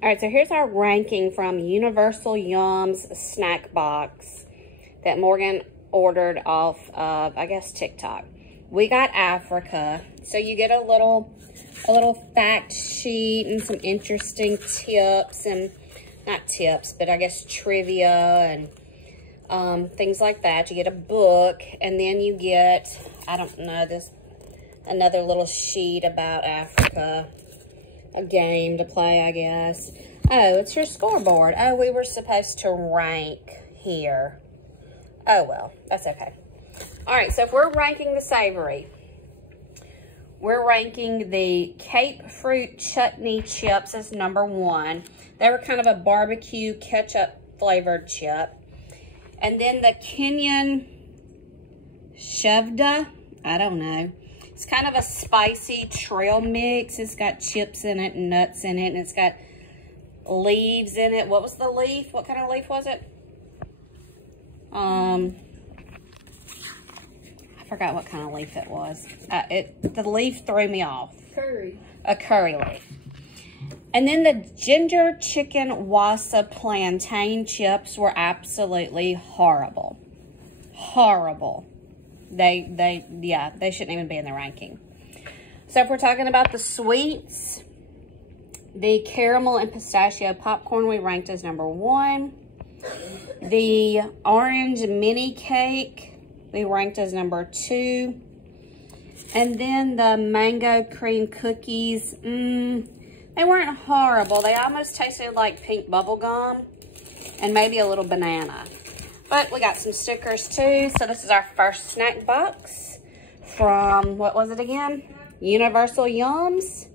All right, so here's our ranking from Universal Yums snack box that Morgan ordered off of, I guess, TikTok. We got Africa. So you get a little fact sheet and some interesting tips and, not tips, but I guess trivia and things like that. You get a book, and then you get, I don't know, another little sheet about Africa. A game to play, I guess. Oh, it's your scoreboard. Oh, we were supposed to rank here. Oh, well, that's okay. All right, so if we're ranking the savory, we're ranking the Cape Fruit Chutney chips as number 1. They were kind of a barbecue ketchup flavored chip. And then the Kenyan Shavda, I don't know. It's kind of a spicy trail mix. It's got chips in it and nuts in it, and it's got leaves in it. What was the leaf? What kind of leaf was it? I forgot what kind of leaf it was. The leaf threw me off. Curry. A curry leaf. And then the ginger chicken wassa plantain chips were absolutely horrible. Horrible. They shouldn't even be in the ranking. So if we're talking about the sweets, the caramel and pistachio popcorn we ranked as number 1. The orange mini cake we ranked as number 2. And then the mango cream cookies, they weren't horrible. They almost tasted like pink bubble gum and maybe a little banana. But we got some stickers too. So this is our first snack box from, what was it again? Universal Yums.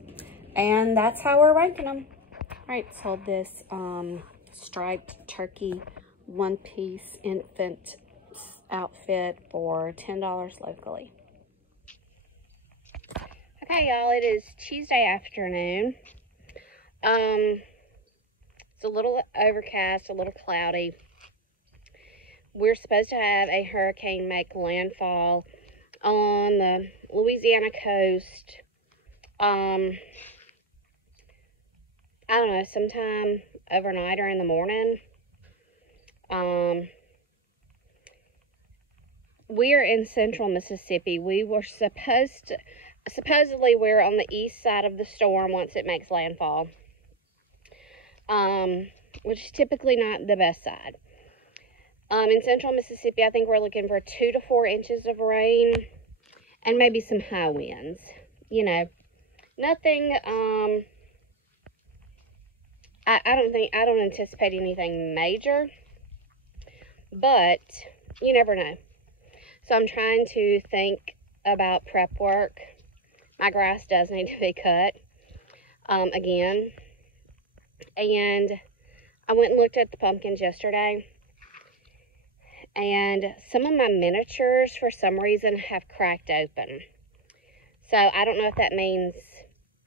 And that's how we're ranking them. All right, sold this striped turkey one-piece infant outfit for $10 locally. Okay, y'all, it is Tuesday afternoon. It's a little overcast, a little cloudy. We're supposed to have a hurricane make landfall on the Louisiana coast. I don't know, sometime overnight or in the morning. We are in central Mississippi. We were supposedly we're on the east side of the storm once it makes landfall. Which is typically not the best side. In central Mississippi, I think we're looking for 2 to 4 inches of rain and maybe some high winds. You know, nothing, I don't anticipate anything major, but you never know. So I'm trying to think about prep work. My grass does need to be cut, again. And I went and looked at the pumpkins yesterday. And some of my miniatures, for some reason, have cracked open. So I don't know if that means,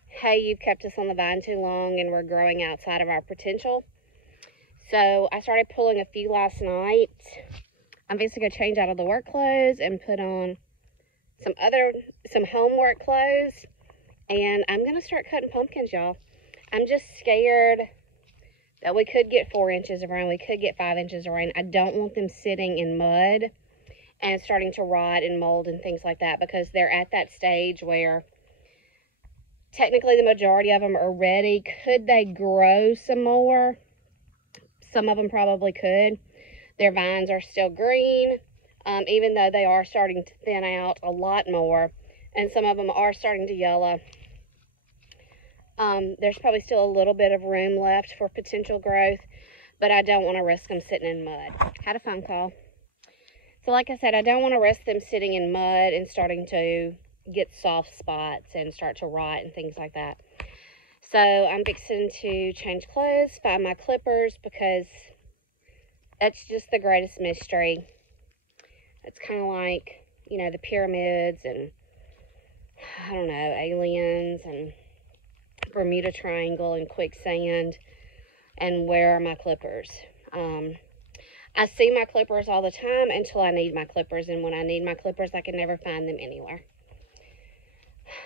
hey, you've kept us on the vine too long and we're growing outside of our potential. So I started pulling a few last night. I'm basically going to change out of the work clothes and put on some homework clothes. And I'm going to start cutting pumpkins, y'all. I'm just scared that we could get 4 inches of rain. We could get 5 inches of rain. I don't want them sitting in mud and starting to rot and mold and things like that, because they're at that stage where technically the majority of them are ready. Could they grow some more? Some of them probably could. Their vines are still green, even though they are starting to thin out a lot more, and some of them are starting to yellow. There's probably still a little bit of room left for potential growth, but I don't want to risk them sitting in mud. Had a phone call. So like I said, I don't want to risk them sitting in mud and starting to get soft spots and start to rot and things like that. So I'm fixing to change clothes, find my clippers, because that's just the greatest mystery. It's kind of like, you know, the pyramids and, I don't know, aliens and Bermuda Triangle and quicksand, and where are my clippers? I see my clippers all the time until I need my clippers, and when I need my clippers, I can never find them anywhere.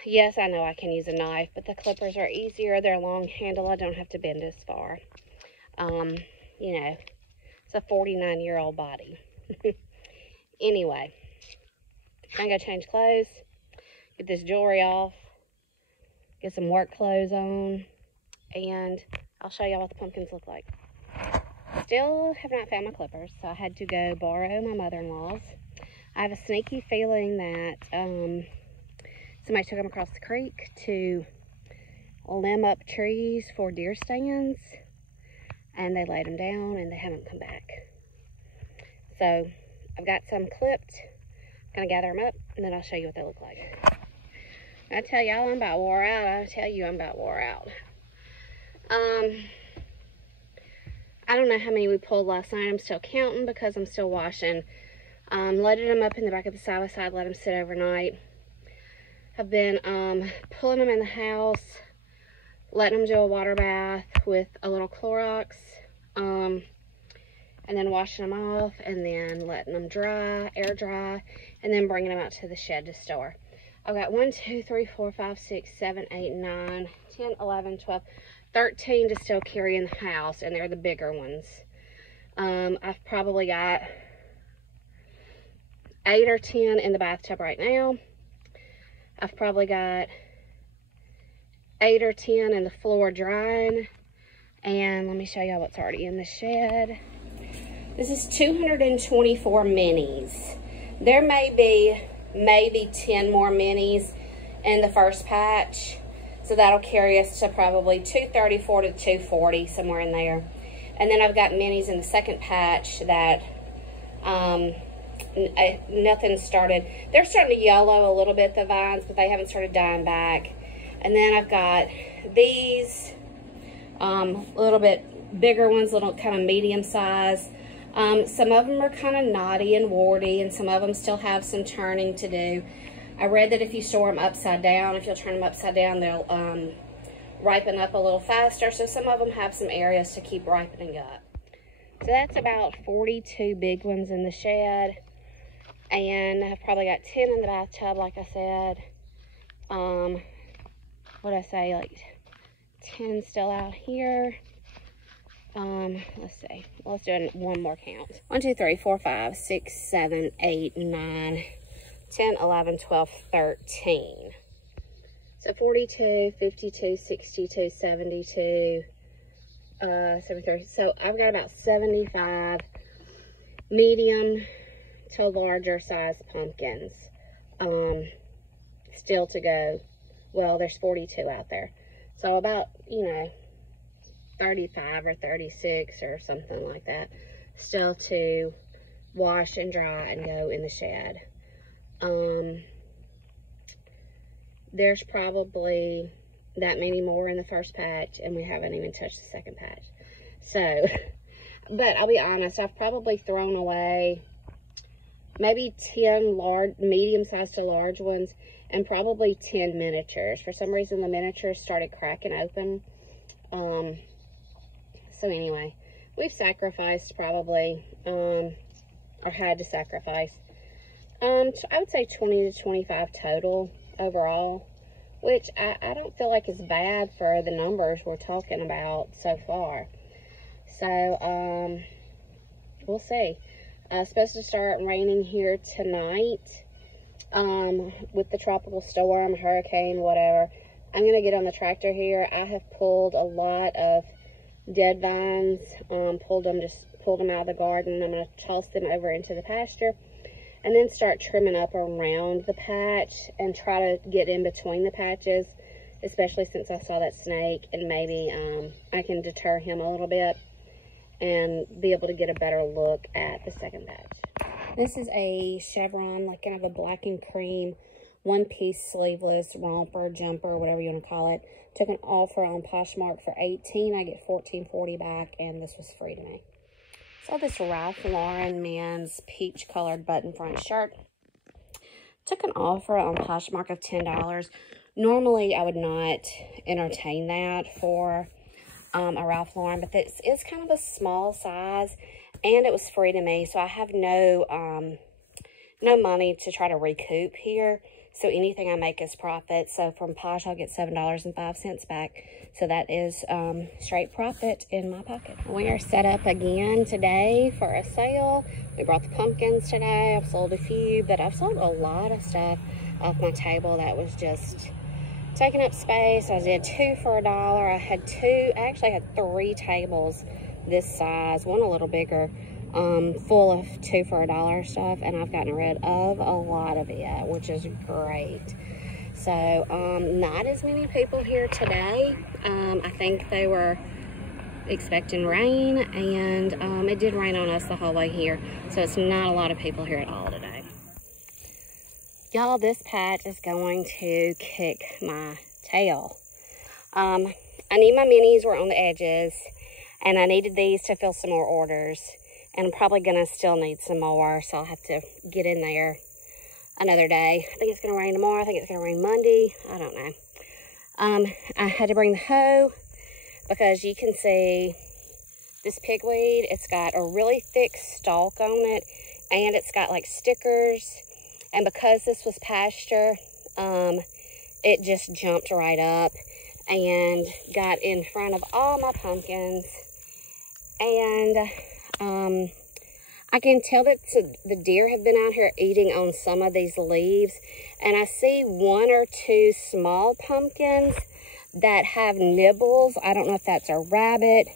Yes, I know I can use a knife, but the clippers are easier. They're long handle. I don't have to bend as far. You know, it's a 49-year-old body. Anyway, I'm going to go change clothes, get this jewelry off, get some work clothes on, and I'll show y'all what the pumpkins look like. Still have not found my clippers, so I had to go borrow my mother-in-law's. I have a sneaky feeling that somebody took them across the creek to limb up trees for deer stands, and they laid them down and they haven't come back. So I've got some clipped. I'm gonna gather them up and then I'll show you what they look like. I tell y'all I'm about wore out. I tell you I'm about wore out. I don't know how many we pulled last night. I'm still counting because I'm still washing. Loaded them up in the back of the side-by-side, let them sit overnight. I've been pulling them in the house, letting them do a water bath with a little Clorox, and then washing them off, and then letting them dry, air dry, and then bringing them out to the shed to store. I've got 1, 2, 3, 4, 5, 6, 7, 8, 9, 10, 11, 12, 13 to still carry in the house, and they're the bigger ones. I've probably got 8 or 10 in the bathtub right now. I've probably got 8 or 10 in the floor drying. And let me show y'all what's already in the shed. This is 224 minis. There may be maybe 10 more minis in the first patch. So that'll carry us to probably 234 to 240, somewhere in there. And then I've got minis in the second patch that nothing started. They're starting to yellow a little bit, the vines, but they haven't started dying back. And then I've got these a little bit bigger ones, little kind of medium size. Some of them are kind of knotty and warty, and some of them still have some turning to do. I read that if you store them upside down, if you'll turn them upside down, they'll ripen up a little faster. So some of them have some areas to keep ripening up. So that's about 42 big ones in the shed. And I've probably got 10 in the bathtub, like I said. What did I say? Like 10 still out here. Let's see. Well, let's do one more count. 1, 2, 3, 4, 5, 6, 7, 8, 9, 10, 11, 12, 13. So 42, 52, 62, 72, 73. So I've got about 75 medium to larger size pumpkins still to go. Well, there's 42 out there. So about, you know, 35 or 36 or something like that still to wash and dry and go in the shed. There's probably that many more in the first patch, and we haven't even touched the second patch. So, but I'll be honest, I've probably thrown away maybe 10 large, medium-sized to large ones, and probably 10 miniatures. For some reason, the miniatures started cracking open. So anyway, we've sacrificed probably, or had to sacrifice, I would say 20 to 25 total overall, which I don't feel like is bad for the numbers we're talking about so far. So, we'll see. It's supposed to start raining here tonight, with the tropical storm, hurricane, whatever. I'm going to get on the tractor here. I have pulled a lot of dead vines, pulled them out of the garden. I'm going to toss them over into the pasture and then start trimming up around the patch and try to get in between the patches, especially since I saw that snake, and maybe I can deter him a little bit and be able to get a better look at the second patch. This is a chevron, like kind of a black and cream, one-piece sleeveless romper, jumper, whatever you want to call it. Took an offer on Poshmark for $18. I get $14.40 back, and this was free to me. So this Ralph Lauren men's peach-colored button front shirt. Took an offer on Poshmark of $10. Normally, I would not entertain that for a Ralph Lauren, but this is kind of a small size, and it was free to me, so I have no money to try to recoup here. So anything I make is profit. So from Posh, I'll get $7.05 back. So that is straight profit in my pocket. We are set up again today for a sale. We brought the pumpkins today. I've sold a few, but I've sold a lot of stuff off my table that was just taking up space. I did 2 for $1. I actually had 3 tables this size, one a little bigger, full of 2 for $1 stuff, and I've gotten rid of a lot of it, which is great. So not as many people here today. I think they were expecting rain, and it did rain on us the whole way here, so it's not a lot of people here at all today. Y'all, this patch is going to kick my tail. I need my minis were on the edges, and I needed these to fill some more orders, and I'm probably gonna still need some more, so I'll have to get in there another day. I think it's gonna rain tomorrow. I think it's gonna rain Monday. I don't know. I had to bring the hoe because you can see this pigweed. It's got a really thick stalk on it, and it's got like stickers. And because this was pasture, it just jumped right up and got in front of all my pumpkins. And I can tell that the deer have been out here eating on some of these leaves. And I see 1 or 2 small pumpkins that have nibbles. I don't know if that's a rabbit,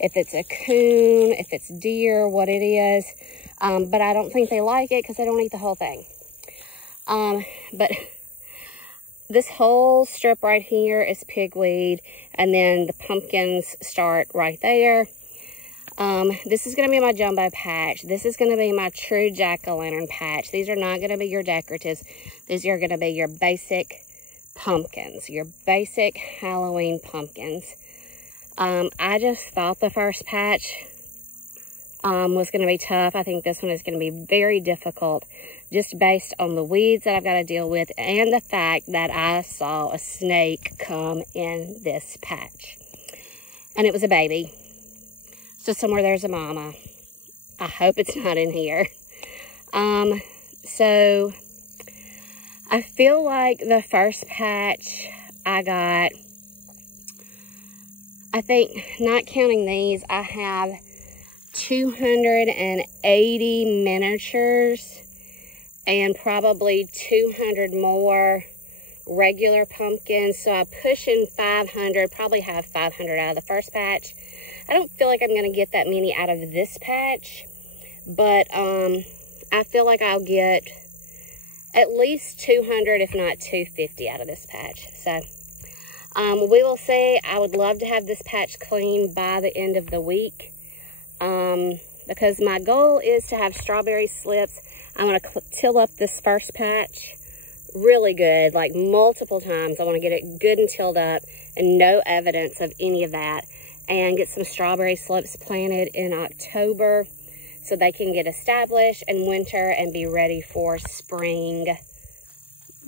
if it's a coon, if it's deer, what it is. But I don't think they like it because they don't eat the whole thing. But this whole strip right here is pigweed, and then the pumpkins start right there. This is going to be my jumbo patch. This is going to be my true jack-o'-lantern patch. These are not going to be your decoratives. These are going to be your basic pumpkins, your basic Halloween pumpkins. I just thought the first patch was going to be tough. I think this one is going to be very difficult, just based on the weeds that I've got to deal with and the fact that I saw a snake come in this patch. And it was a baby. So somewhere there's a mama. I hope it's not in here. So I feel like the first patch I got, I think, not counting these, I have 280 miniatures and probably 200 more regular pumpkins. So I'm pushing 500, probably have 500 out of the first patch. I don't feel like I'm going to get that many out of this patch, but I feel like I'll get at least 200, if not 250 out of this patch. So we will see. I would love to have this patch clean by the end of the week, because my goal is to have strawberry slips. I'm going to till up this first patch really good, like multiple times. I want to get it good and tilled up and no evidence of any of that, and get some strawberry slips planted in October so they can get established in winter and be ready for spring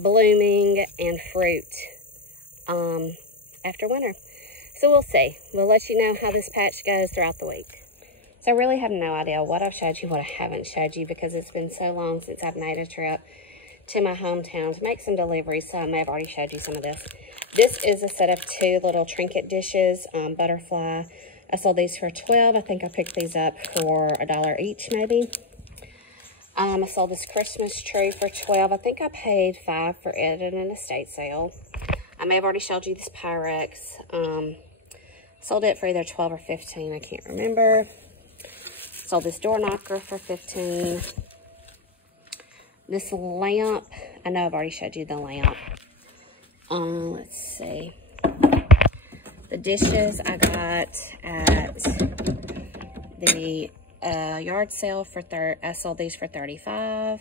blooming and fruit after winter. So we'll see. We'll let you know how this patch goes throughout the week. So I really have no idea what I've showed you, what I haven't showed you, because it's been so long since I've made a trip to my hometown to make some deliveries, so I may have already showed you some of this. This is a set of 2 little trinket dishes, butterfly. I sold these for $12. I think I picked these up for $1 each, maybe. I sold this Christmas tree for $12. I think I paid $5 for it at an estate sale. I may have already showed you this Pyrex. Sold it for either $12 or $15. I can't remember. Sold this door knocker for $15. This lamp, I know I've already showed you the lamp. Let's see. The dishes I got at the yard sale for I sold these for $35.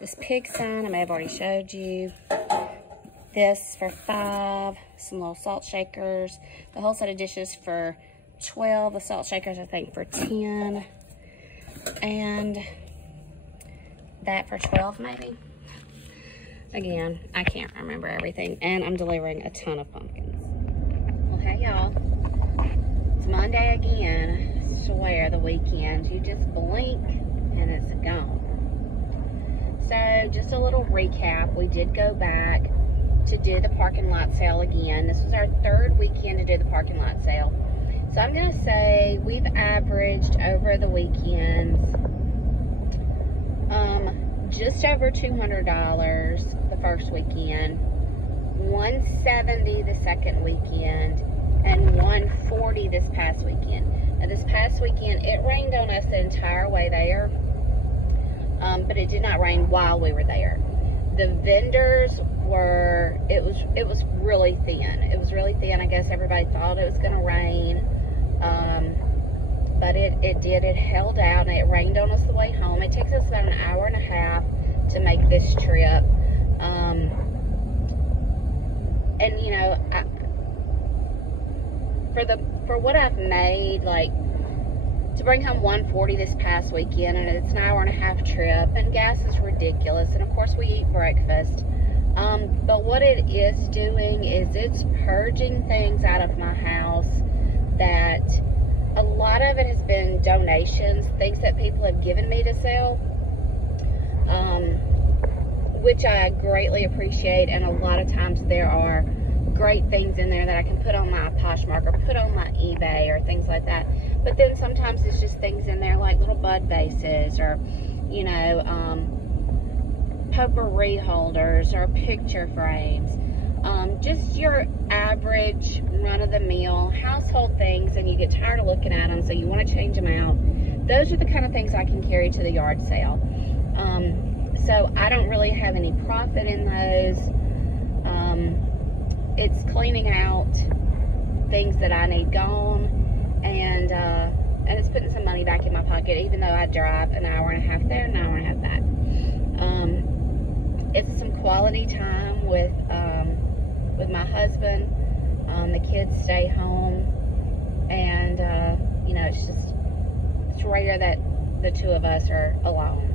This pig sign I may have already showed you. This for $5. Some little salt shakers. The whole set of dishes for $12. The salt shakers I think for $10. And that for $12 maybe. Again, I can't remember everything. And I'm delivering a ton of pumpkins. Well, hey y'all. It's Monday again. I swear the weekend, you just blink and it's gone. So just a little recap. We did go back to do the parking lot sale again. This was our third weekend to do the parking lot sale. So I'm going to say we've averaged over the weekends just over $200 the first weekend, $170 the second weekend, and $140 this past weekend. Now this past weekend, it rained on us the entire way there, but it did not rain while we were there. The vendors were, it was really thin. It was really thin. I guess everybody thought it was going to rain, but it did. It held out, and it rained on us the way home. It takes us about an hour and a half to make this trip. And you know, for what I've made, like to bring home $140 this past weekend, and it's an hour and a half trip, and gas is ridiculous, and of course we eat breakfast. But what it is doing is it's purging things out of my house that a lot of it has been donations, things that people have given me to sell, which I greatly appreciate, and a lot of times there are great things in there that I can put on my Poshmark or put on my eBay or things like that. But then sometimes it's just things in there like little bud vases, or you know, potpourri holders, or picture frames, just your average run-of-the-mill household things, and you get tired of looking at them, so you want to change them out. Those are the kind of things I can carry to the yard sale. So I don't really have any profit in those. It's cleaning out things that I need gone, and it's putting some money back in my pocket, even though I drive an hour and a half there and an hour and a half back. It's some quality time with my husband. The kids stay home, and you know, it's rare that the two of us are alone.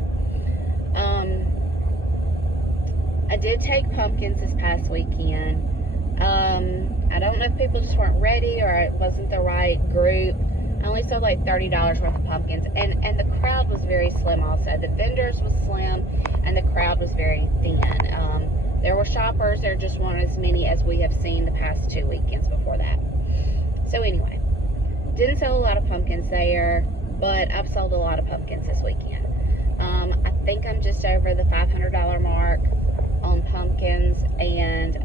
I did take pumpkins this past weekend. I don't know if people just weren't ready or it wasn't the right group. I only sold like $30 worth of pumpkins, and the crowd was very slim also. The vendors was slim, and the crowd was very thin. There were shoppers. There just weren't as many as we have seen the past 2 weekends before that. So anyway, didn't sell a lot of pumpkins there, but I've sold a lot of pumpkins this weekend. I think I'm just over the $500 mark on pumpkins, and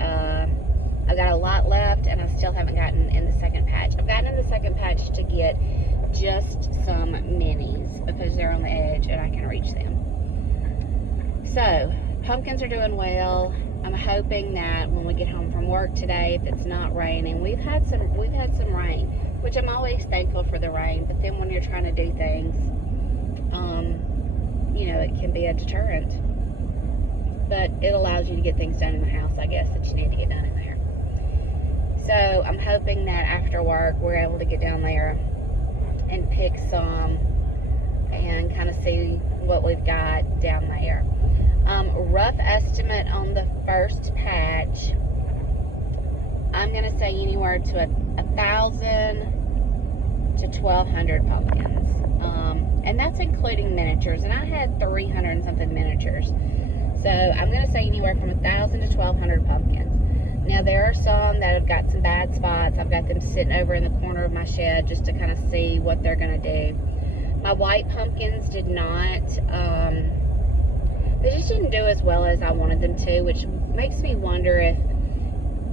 I've got a lot left, and I still haven't gotten in the second patch. I've gotten in the second patch to get just some minis because they're on the edge and I can reach them. So pumpkins are doing well. I'm hoping that when we get home from work today, if it's not raining, we've had some rain, which I'm always thankful for the rain. But then when you're trying to do things, you know, it can be a deterrent. But it allows you to get things done in the house, I guess, that you need to get done in there. So I'm hoping that after work, we're able to get down there and pick some and kind of see what we've got down there. Rough estimate on the first patch, I'm going to say anywhere to 1,000 to 1,200 pumpkins. And that's including miniatures. And I had 300 and something miniatures. So I'm going to say anywhere from 1,000 to 1,200 pumpkins. Now there are some that have got some bad spots. I've got them sitting over in the corner of my shed just to kind of see what they're going to do. My white pumpkins did not, they just didn't do as well as I wanted them to, which makes me wonder if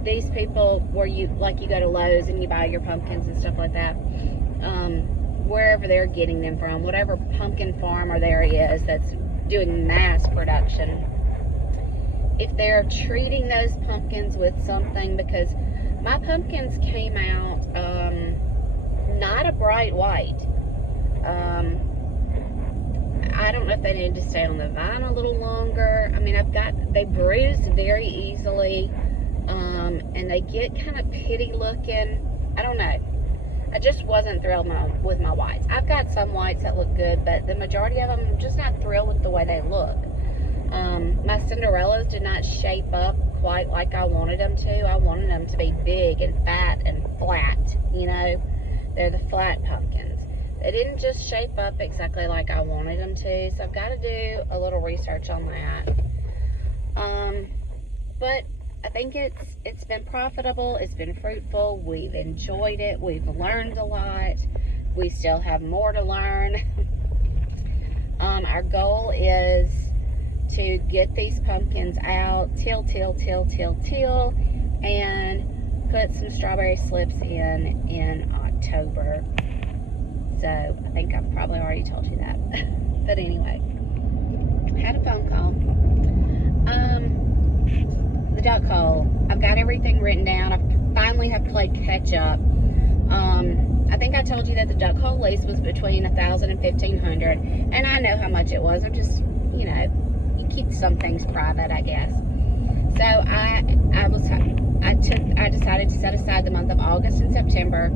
these people, where you go to Lowe's and you buy your pumpkins and stuff like that, wherever they're getting them from, whatever pumpkin farmer there is that's doing mass production, if they're treating those pumpkins with something, because my pumpkins came out not a bright white. I don't know if they need to stay on the vine a little longer. I mean, they bruise very easily, and they get kind of pitty looking. I don't know. I just wasn't thrilled with my whites. I've got some whites that look good, but the majority of them, I'm just not thrilled with the way they look. My Cinderellas did not shape up quite like I wanted them to. I wanted them to be big and fat and flat, you know. They're the flat pumpkins. They didn't just shape up exactly like I wanted them to, so I've got to do a little research on that. But I think it's been profitable, it's been fruitful, we've enjoyed it, we've learned a lot, we still have more to learn. Our goal is to get these pumpkins out, till, and put some strawberry slips in October. So I think I've probably already told you that. But anyway, I had a phone call. The duck hole. I've got everything written down. I finally have played catch up. I think I told you that the duck hole lease was between $1,000 and $1,500, and I know how much it was. I'm just, you know, you keep some things private, I guess. So I decided to set aside the month of August and September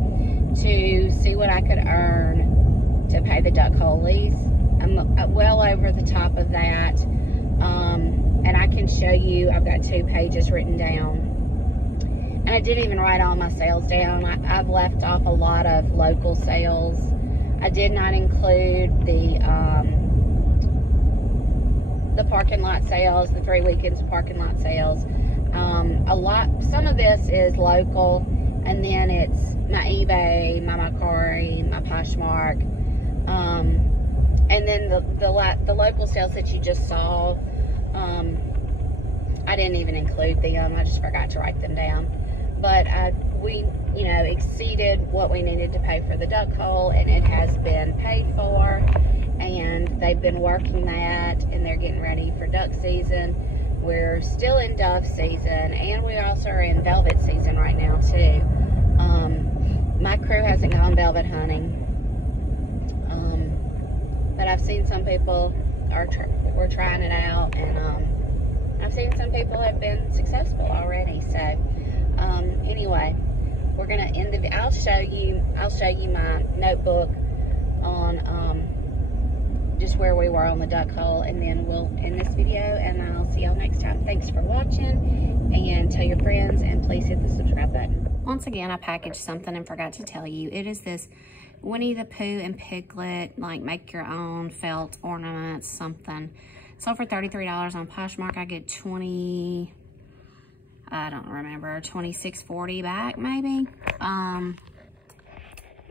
to see what I could earn to pay the duck hole lease. I'm well over the top of that. And I can show you, I've got 2 pages written down. And I didn't even write all my sales down. I've left off a lot of local sales. I did not include the parking lot sales, the 3 weekends parking lot sales. Some of this is local, and then it's my eBay, my mercari, my poshmark, and then the local sales that you just saw. I didn't even include them. I just forgot to write them down. But we, you know, exceeded what we needed to pay for the duck hole, and it has been paid for. And they've been working that, and they're getting ready for duck season. We're still in dove season, and we also are in velvet season right now too. My crew hasn't gone velvet hunting, but I've seen some people we're trying it out, and I've seen some people have been successful already. So anyway, we're gonna end the. I'll show you my notebook on just where we were on the duck hole, and then we'll end this video, and I'll see y'all next time. Thanks for watching, and tell your friends, and please hit the subscribe button. Once again, I packaged something and forgot to tell you. It is this Winnie the Pooh and Piglet, like make your own felt ornaments, something. Sold for $33 on Poshmark. I get $26.40 back, maybe.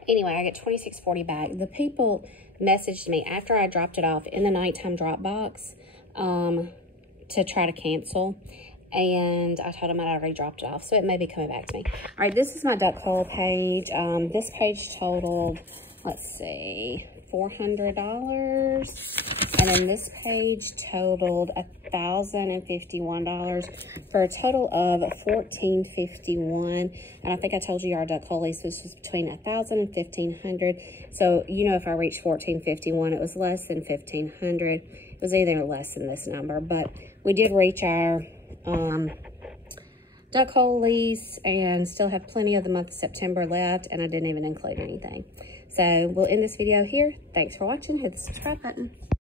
Anyway, I get $26.40 back. The people messaged me after I dropped it off in the nighttime drop box to try to cancel, and I told them I'd already dropped it off, so it may be coming back to me. All right, this is my duck hole page. This page totaled, let's see, $400, and then this page totaled $1,051 for a total of $1,451. And I think I told you our duck hole lease was between $1,000 and $1,500. So you know, if I reached $1,451, it was less than $1,500. It was either less than this number, but we did reach our duck hole lease, and still have plenty of the month of September left, and I didn't even include anything. So we'll end this video here. Thanks for watching. Hit the subscribe button.